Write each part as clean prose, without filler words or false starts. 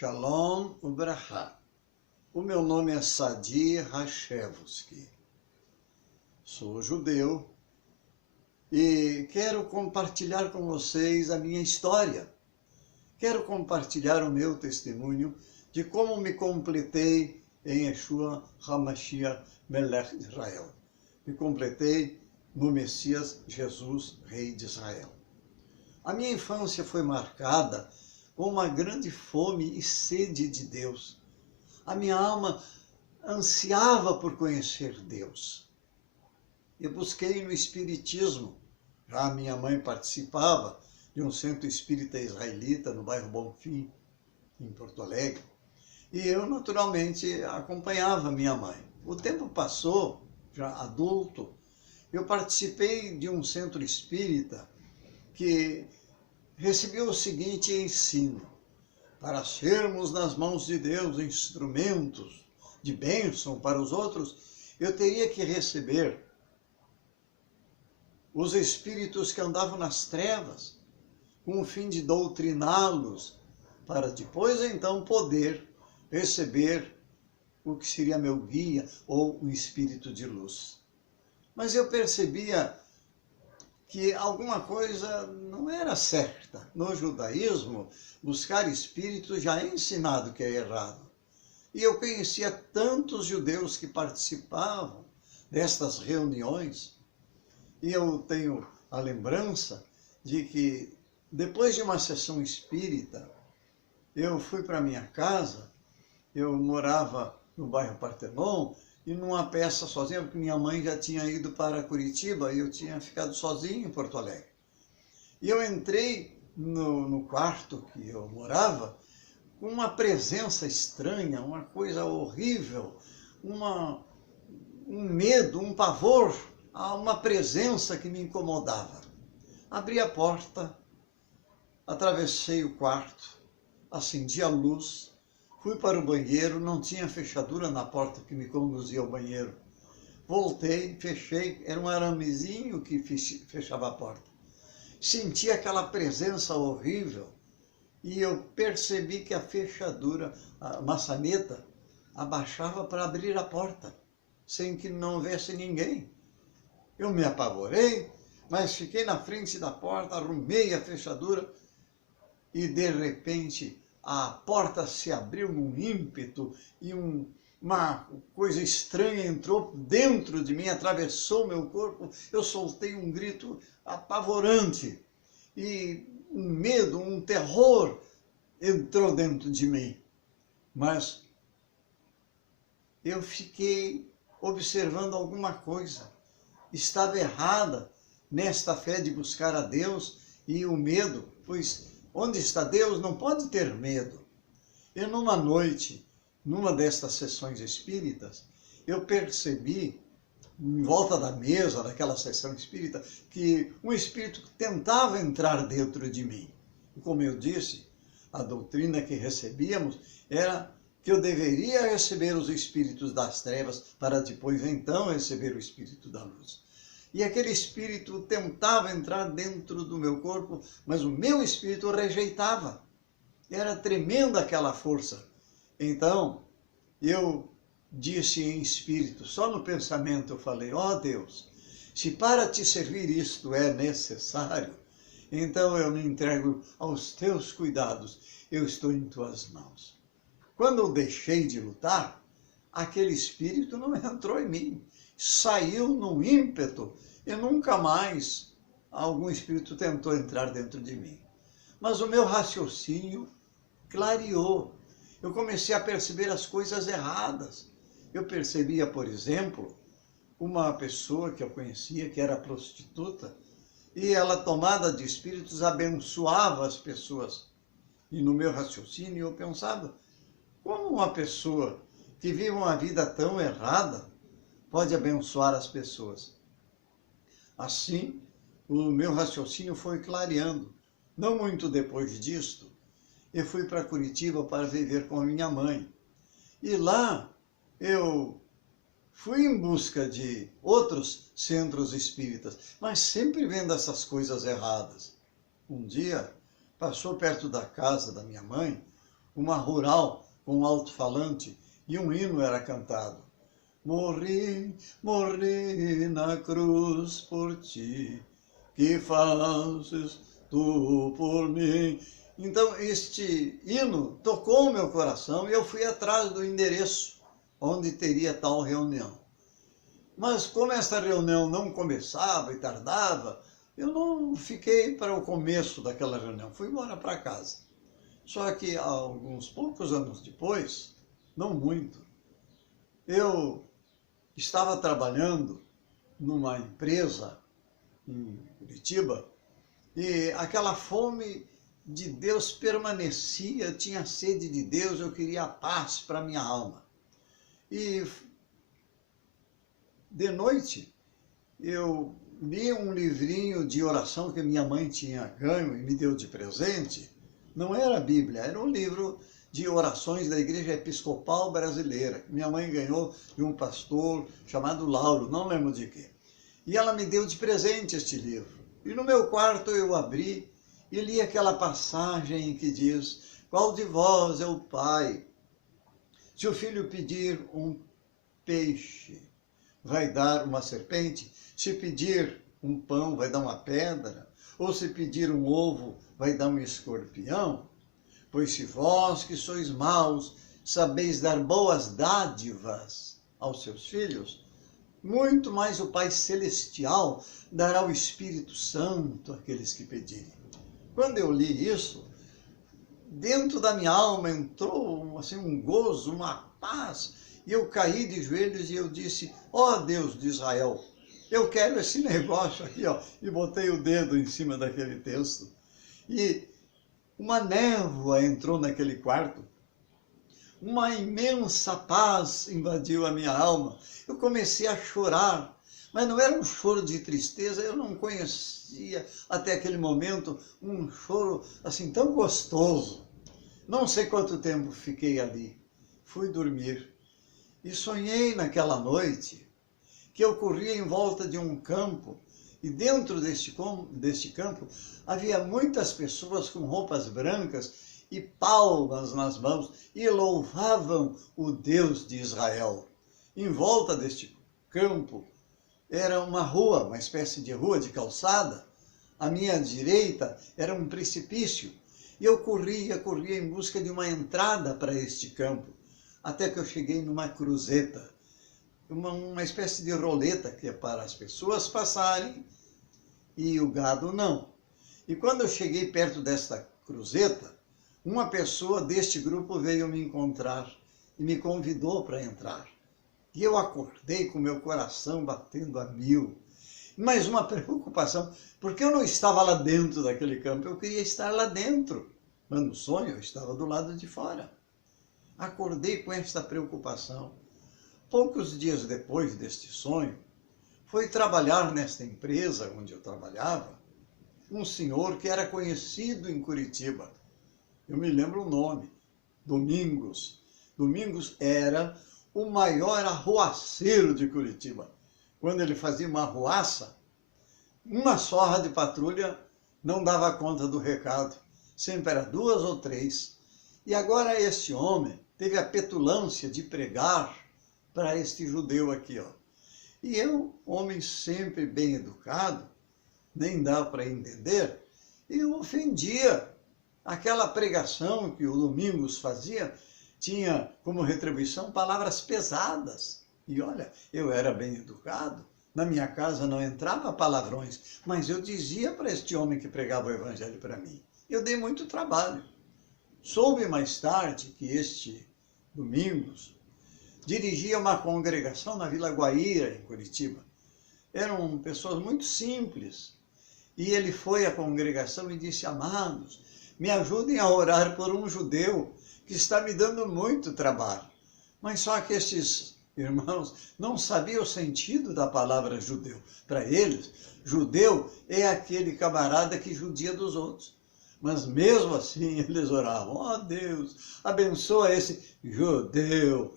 Shalom Ubrahá. O meu nome é Sadi Hashevsky. Sou judeu e quero compartilhar com vocês a minha história. Quero compartilhar o meu testemunho de como me completei em Yeshua HaMashiach Melech Israel. Me completei no Messias Jesus, Rei de Israel. A minha infância foi marcada com uma grande fome e sede de Deus. A minha alma ansiava por conhecer Deus. Eu busquei no Espiritismo. Já a minha mãe participava de um centro espírita israelita no bairro Bonfim, em Porto Alegre. E eu, naturalmente, acompanhava minha mãe. O tempo passou, já adulto, eu participei de um centro espírita que recebeu o seguinte ensino: para sermos nas mãos de Deus instrumentos de bênção para os outros, eu teria que receber os espíritos que andavam nas trevas, com o fim de doutriná-los, para depois então poder receber o que seria meu guia ou um espírito de luz. Mas eu percebia que alguma coisa não era certa. No judaísmo, buscar espíritos já é ensinado que é errado. E eu conhecia tantos judeus que participavam destas reuniões, e eu tenho a lembrança de que, depois de uma sessão espírita, eu fui para minha casa. Eu morava no bairro Partenon, e numa peça sozinha, porque minha mãe já tinha ido para Curitiba e eu tinha ficado sozinho em Porto Alegre. E eu entrei no quarto que eu morava com uma presença estranha, uma coisa horrível, um medo, um pavor, uma presença que me incomodava. Abri a porta, atravessei o quarto, acendi a luz, fui para o banheiro, não tinha fechadura na porta que me conduzia ao banheiro. Voltei, fechei, era um aramezinho que fechava a porta. Senti aquela presença horrível e eu percebi que a fechadura, a maçaneta, abaixava para abrir a porta, sem que não houvesse ninguém. Eu me apavorei, mas fiquei na frente da porta, arrumei a fechadura e, de repente, a porta se abriu num ímpeto e uma coisa estranha entrou dentro de mim, atravessou meu corpo. Eu soltei um grito apavorante e um medo, um terror entrou dentro de mim. Mas eu fiquei observando alguma coisa. Estava errada nesta fé de buscar a Deus e o medo, pois onde está Deus não pode ter medo. E numa noite, numa destas sessões espíritas, eu percebi, em volta da mesa daquela sessão espírita, que um espírito tentava entrar dentro de mim. E como eu disse, a doutrina que recebíamos era que eu deveria receber os espíritos das trevas para depois então receber o espírito da luz. E aquele espírito tentava entrar dentro do meu corpo, mas o meu espírito rejeitava. Era tremenda aquela força. Então, eu disse em espírito, só no pensamento eu falei: ó Deus, se para te servir isto é necessário, então eu me entrego aos teus cuidados, eu estou em tuas mãos. Quando eu deixei de lutar, aquele espírito não entrou em mim, saiu num ímpeto e nunca mais algum espírito tentou entrar dentro de mim. Mas o meu raciocínio clareou. Eu comecei a perceber as coisas erradas. Eu percebia, por exemplo, uma pessoa que eu conhecia, que era prostituta, e ela, tomada de espíritos, abençoava as pessoas. E no meu raciocínio eu pensava: como uma pessoa que vive uma vida tão errada pode abençoar as pessoas? Assim, o meu raciocínio foi clareando. Não muito depois disto, eu fui para Curitiba para viver com a minha mãe. E lá eu fui em busca de outros centros espíritas, mas sempre vendo essas coisas erradas. Um dia, passou perto da casa da minha mãe uma rural com um alto-falante, e um hino era cantado. Morri, morri na cruz por ti, que fazes tu por mim. Então este hino tocou o meu coração e eu fui atrás do endereço onde teria tal reunião. Mas como essa reunião não começava e tardava, eu não fiquei para o começo daquela reunião, fui embora para casa. Só que alguns poucos anos depois, não muito, eu estava trabalhando numa empresa em Curitiba e aquela fome de Deus permanecia, eu tinha sede de Deus, eu queria paz para minha alma. E de noite eu li um livrinho de oração que minha mãe tinha ganho e me deu de presente. Não era a Bíblia, era um livro de orações da Igreja Episcopal Brasileira. Minha mãe ganhou de um pastor chamado Lauro, não lembro de quê. E ela me deu de presente este livro. E no meu quarto eu abri e li aquela passagem que diz: qual de vós é o pai? Se o filho pedir um peixe, vai dar uma serpente? Se pedir um pão, vai dar uma pedra? Ou se pedir um ovo, vai dar um escorpião? Pois se vós que sois maus, sabeis dar boas dádivas aos seus filhos, muito mais o Pai Celestial dará o Espírito Santo àqueles que pedirem. Quando eu li isso, dentro da minha alma entrou assim, um gozo, uma paz, e eu caí de joelhos e eu disse: ó Deus de Israel, eu quero esse negócio aqui, ó, e botei o dedo em cima daquele texto. E uma névoa entrou naquele quarto, uma imensa paz invadiu a minha alma. Eu comecei a chorar, mas não era um choro de tristeza, eu não conhecia até aquele momento um choro assim tão gostoso. Não sei quanto tempo fiquei ali, fui dormir e sonhei naquela noite que eu corria em volta de um campo e dentro deste campo havia muitas pessoas com roupas brancas e palmas nas mãos e louvavam o Deus de Israel. Em volta deste campo era uma rua, uma espécie de rua de calçada. À minha direita era um precipício e eu corria em busca de uma entrada para este campo, até que eu cheguei numa cruzeta, uma espécie de roleta que é para as pessoas passarem e o gado não. E quando eu cheguei perto desta cruzeta, uma pessoa deste grupo veio me encontrar e me convidou para entrar. E eu acordei com meu coração batendo a mil. Mas uma preocupação, porque eu não estava lá dentro daquele campo, eu queria estar lá dentro. Mas no sonho eu estava do lado de fora. Acordei com esta preocupação. Poucos dias depois deste sonho, foi trabalhar nesta empresa onde eu trabalhava um senhor que era conhecido em Curitiba. Eu me lembro o nome, Domingos. Domingos era o maior arruaceiro de Curitiba. Quando ele fazia uma arruaça, uma sorra de patrulha não dava conta do recado. Sempre era 2 ou 3. E agora este homem teve a petulância de pregar para este judeu aqui, ó. E eu, homem sempre bem educado, nem dá para entender, eu ofendia. Aquela pregação que o Domingos fazia tinha como retribuição palavras pesadas. E olha, eu era bem educado, na minha casa não entrava palavrões, mas eu dizia para este homem que pregava o evangelho para mim. Eu dei muito trabalho. Soube mais tarde que este Domingos dirigia uma congregação na Vila Guaíra, em Curitiba. Eram pessoas muito simples. E ele foi à congregação e disse: amados, me ajudem a orar por um judeu que está me dando muito trabalho. Mas só que esses irmãos não sabiam o sentido da palavra judeu. Para eles, judeu é aquele camarada que judia dos outros. Mas mesmo assim eles oravam: ó Deus, abençoa esse judeu.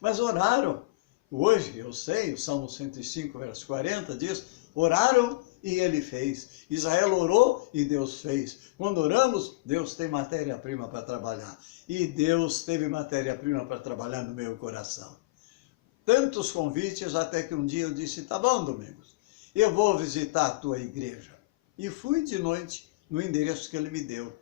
Mas oraram. Hoje, eu sei, o Salmo 105, verso 40 diz: oraram e ele fez. Israel orou e Deus fez. Quando oramos, Deus tem matéria-prima para trabalhar. E Deus teve matéria-prima para trabalhar no meu coração. Tantos convites até que um dia eu disse, tá bom, Domingos, eu vou visitar a tua igreja. E fui de noite no endereço que ele me deu.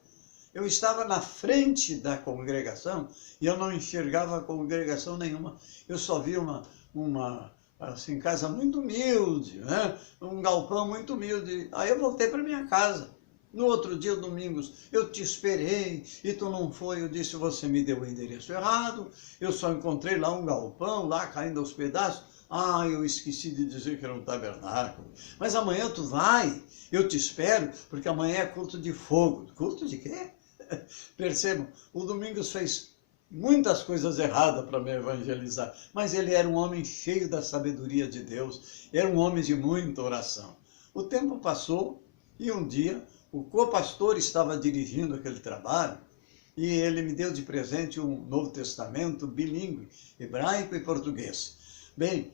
Eu estava na frente da congregação e eu não enxergava congregação nenhuma. Eu só vi uma assim, casa muito humilde, né? Um galpão muito humilde. Aí eu voltei para minha casa. No outro dia, Domingos, eu te esperei e tu não foi. Eu disse, você me deu o endereço errado. Eu só encontrei lá um galpão, lá caindo aos pedaços. Ah, eu esqueci de dizer que era um tabernáculo. Mas amanhã tu vai, eu te espero, porque amanhã é culto de fogo. Culto de quê? Percebam, o Domingos fez muitas coisas erradas para me evangelizar, mas ele era um homem cheio da sabedoria de Deus, era um homem de muita oração. O tempo passou e um dia o co-pastor estava dirigindo aquele trabalho e ele me deu de presente um Novo Testamento bilíngue, hebraico e português. Bem,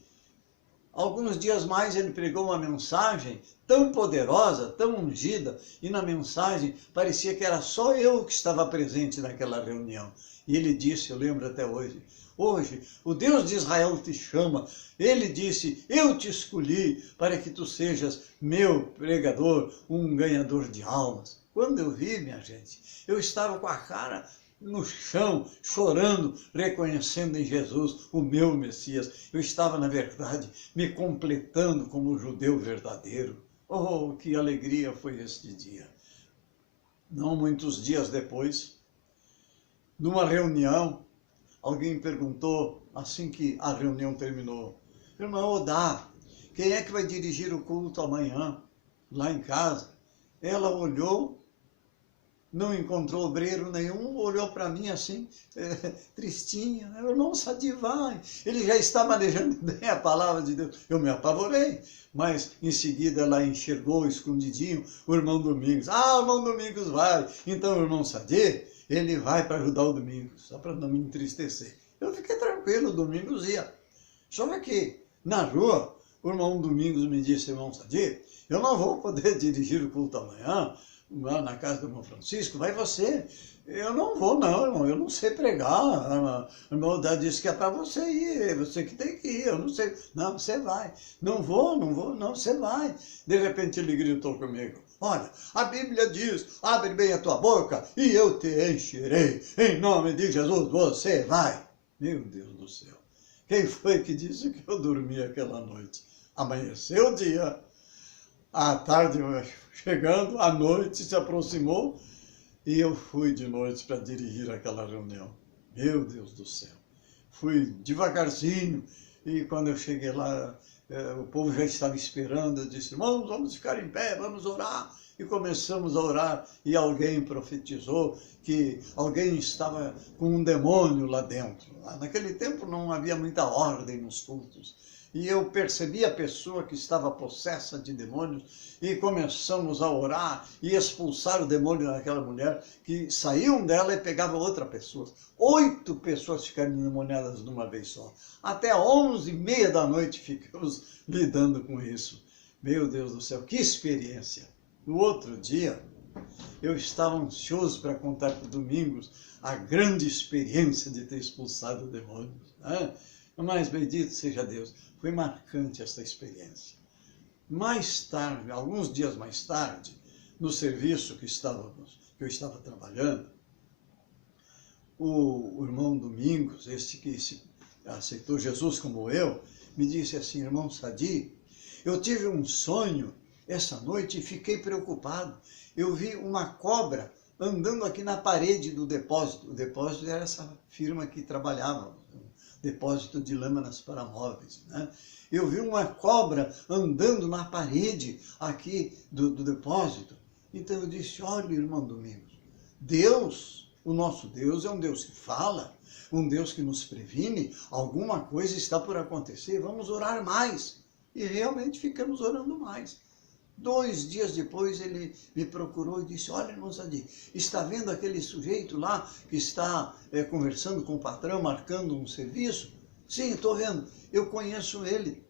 alguns dias mais ele pregou uma mensagem tão poderosa, tão ungida, e na mensagem parecia que era só eu que estava presente naquela reunião. E ele disse, eu lembro até hoje, o Deus de Israel te chama. Ele disse, eu te escolhi para que tu sejas meu pregador, um ganhador de almas. Quando eu vi, minha gente, eu estava com a cara no chão, chorando, reconhecendo em Jesus o meu Messias. Eu estava, na verdade, me completando como judeu verdadeiro. Oh, que alegria foi este dia! Não muitos dias depois, numa reunião, alguém perguntou, assim que a reunião terminou, irmão Odá, quem é que vai dirigir o culto amanhã, lá em casa? Ela olhou, não encontrou obreiro nenhum, olhou para mim assim, tristinha. O irmão Sadi vai, ele já está manejando bem a palavra de Deus. Eu me apavorei, mas em seguida ela enxergou escondidinho o irmão Domingos. Ah, o irmão Domingos vai, então o irmão Sadi, ele vai para ajudar o Domingos, só para não me entristecer. Eu fiquei tranquilo, o Domingos ia. Só que na rua, o irmão Domingos me disse, irmão Sadi, eu não vou poder dirigir o culto amanhã, lá na casa do irmão Francisco, vai você. Eu não vou não, irmão, eu não sei pregar. A irmã disse que é para você ir, você que tem que ir, eu não sei. Não, você vai. Não vou, não, você vai. De repente ele gritou comigo, olha, a Bíblia diz, abre bem a tua boca e eu te encherei. Em nome de Jesus, você vai. Meu Deus do céu. Quem foi que disse que eu dormi aquela noite? Amanheceu o dia, à tarde chegando, a noite se aproximou e eu fui de noite para dirigir aquela reunião. Meu Deus do céu. Fui devagarzinho e quando eu cheguei lá, o povo já estava esperando. Eu disse, irmãos, vamos ficar em pé, vamos orar. E começamos a orar e alguém profetizou que alguém estava com um demônio lá dentro. Naquele tempo não havia muita ordem nos cultos. E eu percebi a pessoa que estava possessa de demônios e começamos a orar e expulsar o demônio daquela mulher, que saíam dela e pegavam outra pessoa. 8 pessoas ficaram endemoniadas de uma vez só. Até 11h30 da noite ficamos lidando com isso. Meu Deus do céu, que experiência! No outro dia, eu estava ansioso para contar para o Domingos a grande experiência de ter expulsado demônios, né? Mas bendito seja Deus, foi marcante essa experiência. Mais tarde, alguns dias mais tarde, no serviço que eu estava trabalhando, o irmão Domingos, esse que aceitou Jesus como eu, me disse assim, irmão Sadi, eu tive um sonho essa noite e fiquei preocupado. Eu vi uma cobra andando aqui na parede do depósito. O depósito era essa firma que trabalhava, depósito de lâminas para móveis, né? Eu vi uma cobra andando na parede aqui do depósito. Então eu disse, olha, irmão Domingos, Deus, o nosso Deus é um Deus que fala, um Deus que nos previne, alguma coisa está por acontecer, vamos orar mais. E realmente ficamos orando mais. 2 dias depois ele me procurou e disse, olha, irmão Sadi, está vendo aquele sujeito lá que está conversando com o patrão, marcando um serviço? Sim, estou vendo, eu conheço ele.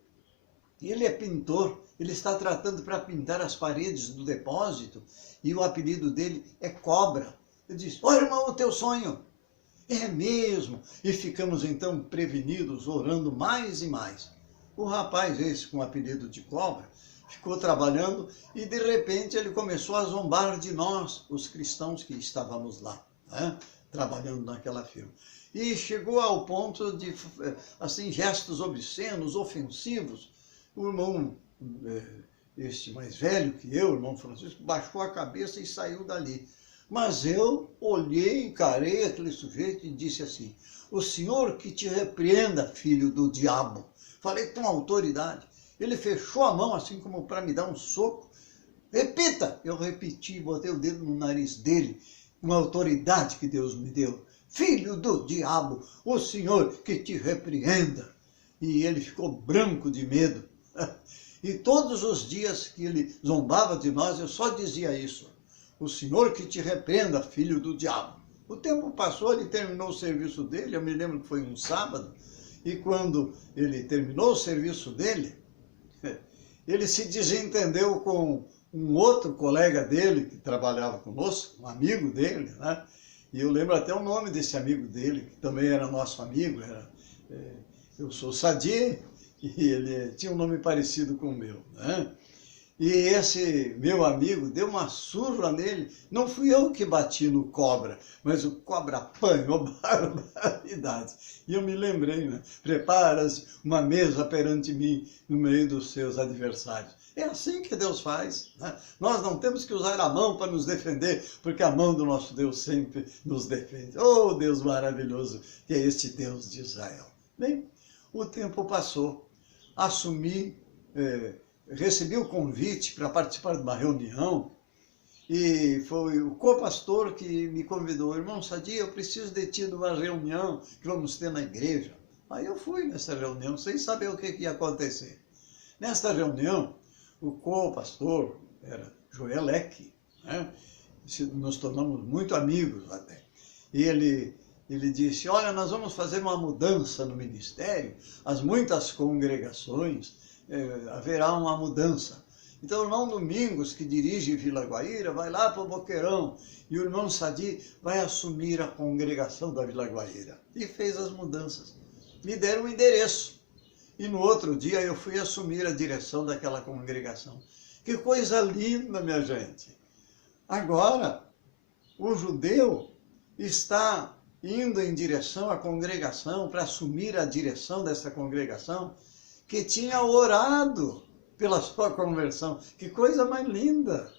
Ele é pintor, ele está tratando para pintar as paredes do depósito e o apelido dele é Cobra. Ele diz, olha, irmão, o teu sonho. É mesmo. E ficamos então prevenidos, orando mais e mais. O rapaz esse com o apelido de Cobra ficou trabalhando e de repente ele começou a zombar de nós, os cristãos que estávamos lá, né, trabalhando naquela firma. E chegou ao ponto de, assim, gestos obscenos, ofensivos. O irmão, este mais velho que eu, o irmão Francisco, baixou a cabeça e saiu dali. Mas eu olhei, encarei aquele sujeito e disse assim, o Senhor que te repreenda, filho do diabo. Falei com autoridade. Ele fechou a mão assim como para me dar um soco. Repita! Eu repeti, botei o dedo no nariz dele, com a autoridade que Deus me deu. Filho do diabo, o Senhor que te repreenda. E ele ficou branco de medo. E todos os dias que ele zombava de nós, eu só dizia isso. O Senhor que te repreenda, filho do diabo. O tempo passou, ele terminou o serviço dele, eu me lembro que foi um sábado, e quando ele terminou o serviço dele, ele se desentendeu com um outro colega dele que trabalhava conosco, um amigo dele, né? E eu lembro até o nome desse amigo dele, que também era nosso amigo, eu sou Sadi, e ele tinha um nome parecido com o meu, né? E esse meu amigo deu uma surra nele. Não fui eu que bati no Cobra, mas o Cobra apanhou barbaridade. E eu me lembrei, né? Prepara-se uma mesa perante mim no meio dos seus adversários. É assim que Deus faz, né? Nós não temos que usar a mão para nos defender, porque a mão do nosso Deus sempre nos defende. Oh, Deus maravilhoso, que é este Deus de Israel. Bem, o tempo passou, recebi o convite para participar de uma reunião e foi o co-pastor que me convidou. Irmão Sadi, eu preciso de ti numa reunião que vamos ter na igreja. Aí eu fui nessa reunião sem saber o que ia acontecer. Nesta reunião, o co-pastor era Joelec, né? Nos tornamos muito amigos até. E ele disse, olha, nós vamos fazer uma mudança no ministério, as muitas congregações, haverá uma mudança. Então o irmão Domingos, que dirige Vila Guaíra, vai lá para o Boqueirão, e o irmão Sadi vai assumir a congregação da Vila Guaíra. E fez as mudanças. Me deram um endereço. E no outro dia eu fui assumir a direção daquela congregação. Que coisa linda, minha gente! Agora, o judeu está indo em direção à congregação, para assumir a direção dessa congregação, que tinha orado pela sua conversão. Que coisa mais linda!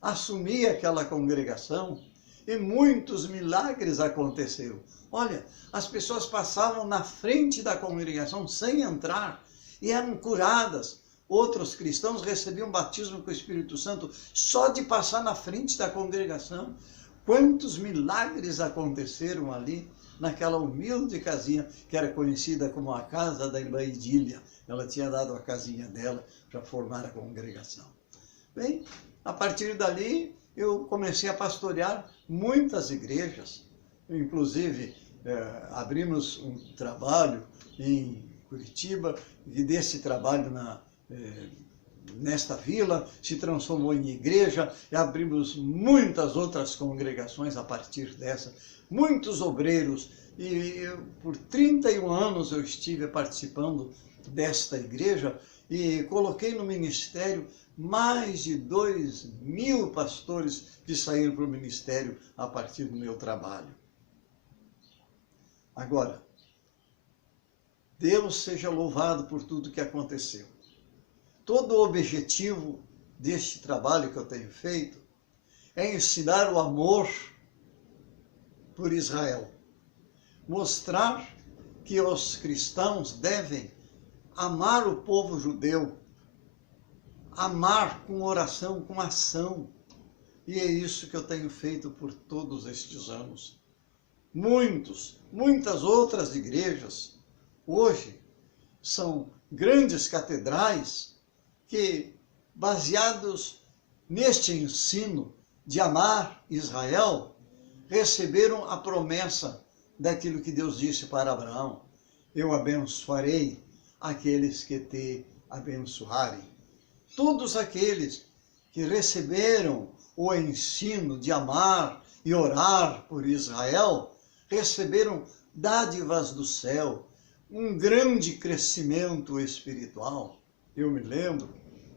Assumi aquela congregação e muitos milagres aconteceram. Olha, as pessoas passavam na frente da congregação sem entrar e eram curadas. Outros cristãos recebiam batismo com o Espírito Santo só de passar na frente da congregação. Quantos milagres aconteceram ali, naquela humilde casinha que era conhecida como a casa da irmã Idília. Ela tinha dado a casinha dela para formar a congregação. Bem, a partir dali eu comecei a pastorear muitas igrejas. Inclusive, abrimos um trabalho em Curitiba, e desse trabalho nesta vila se transformou em igreja, e abrimos muitas outras congregações a partir dessa, muitos obreiros, e por 31 anos eu estive participando desta igreja e coloquei no ministério mais de 2.000 pastores que saíram para o ministério a partir do meu trabalho. Agora, Deus seja louvado por tudo que aconteceu. Todo o objetivo deste trabalho que eu tenho feito é ensinar o amor por Israel. Mostrar que os cristãos devem amar o povo judeu, amar com oração, com ação. E é isso que eu tenho feito por todos estes anos. Muitas outras igrejas, hoje, são grandes catedrais que, baseados neste ensino de amar Israel, receberam a promessa daquilo que Deus disse para Abraão: eu abençoarei aqueles que te abençoarem. Todos aqueles que receberam o ensino de amar e orar por Israel, receberam dádivas do céu, um grande crescimento espiritual. Eu me lembro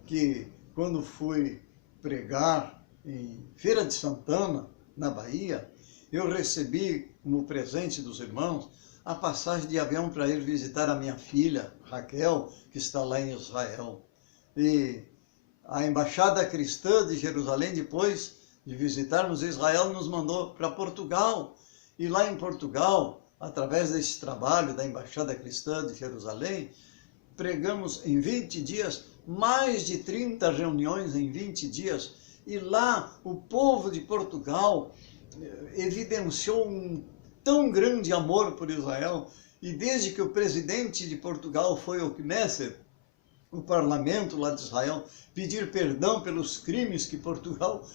que quando fui pregar em Feira de Santana, na Bahia, eu recebi como presente dos irmãos a passagem de avião para ir visitar a minha filha, Raquel, que está lá em Israel. E a Embaixada Cristã de Jerusalém, depois de visitarmos Israel, nos mandou para Portugal. E lá em Portugal, através desse trabalho da Embaixada Cristã de Jerusalém, pregamos em 20 dias, mais de 30 reuniões em 20 dias. E lá o povo de Portugal evidenciou um tão grande amor por Israel. E desde que o presidente de Portugal foi ao Knesset, o parlamento lá de Israel, pedir perdão pelos crimes que Portugal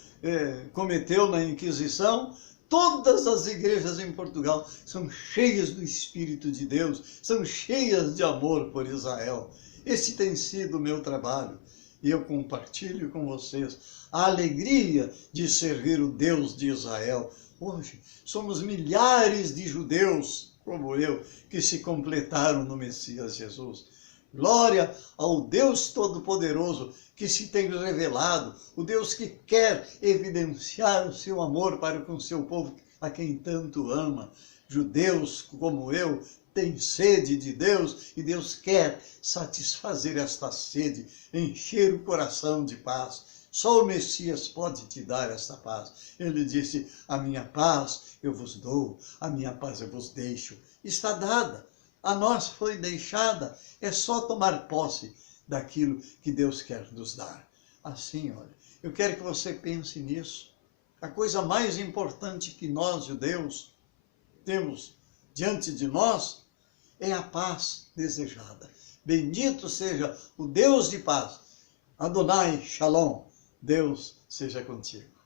cometeu na Inquisição, todas as igrejas em Portugal são cheias do Espírito de Deus, são cheias de amor por Israel. Esse tem sido o meu trabalho e eu compartilho com vocês a alegria de servir o Deus de Israel. Hoje somos milhares de judeus, como eu, que se completaram no Messias Jesus. Glória ao Deus Todo-Poderoso que se tem revelado, o Deus que quer evidenciar o seu amor para com o seu povo, a quem tanto ama. Judeus como eu têm sede de Deus e Deus quer satisfazer esta sede, encher o coração de paz. Só o Messias pode te dar esta paz. Ele disse, a minha paz eu vos dou, a minha paz eu vos deixo. Está dada. A nós foi deixada, é só tomar posse daquilo que Deus quer nos dar. Assim, olha, eu quero que você pense nisso. A coisa mais importante que nós, judeus, temos diante de nós é a paz desejada. Bendito seja o Deus de paz. Adonai Shalom. Deus seja contigo.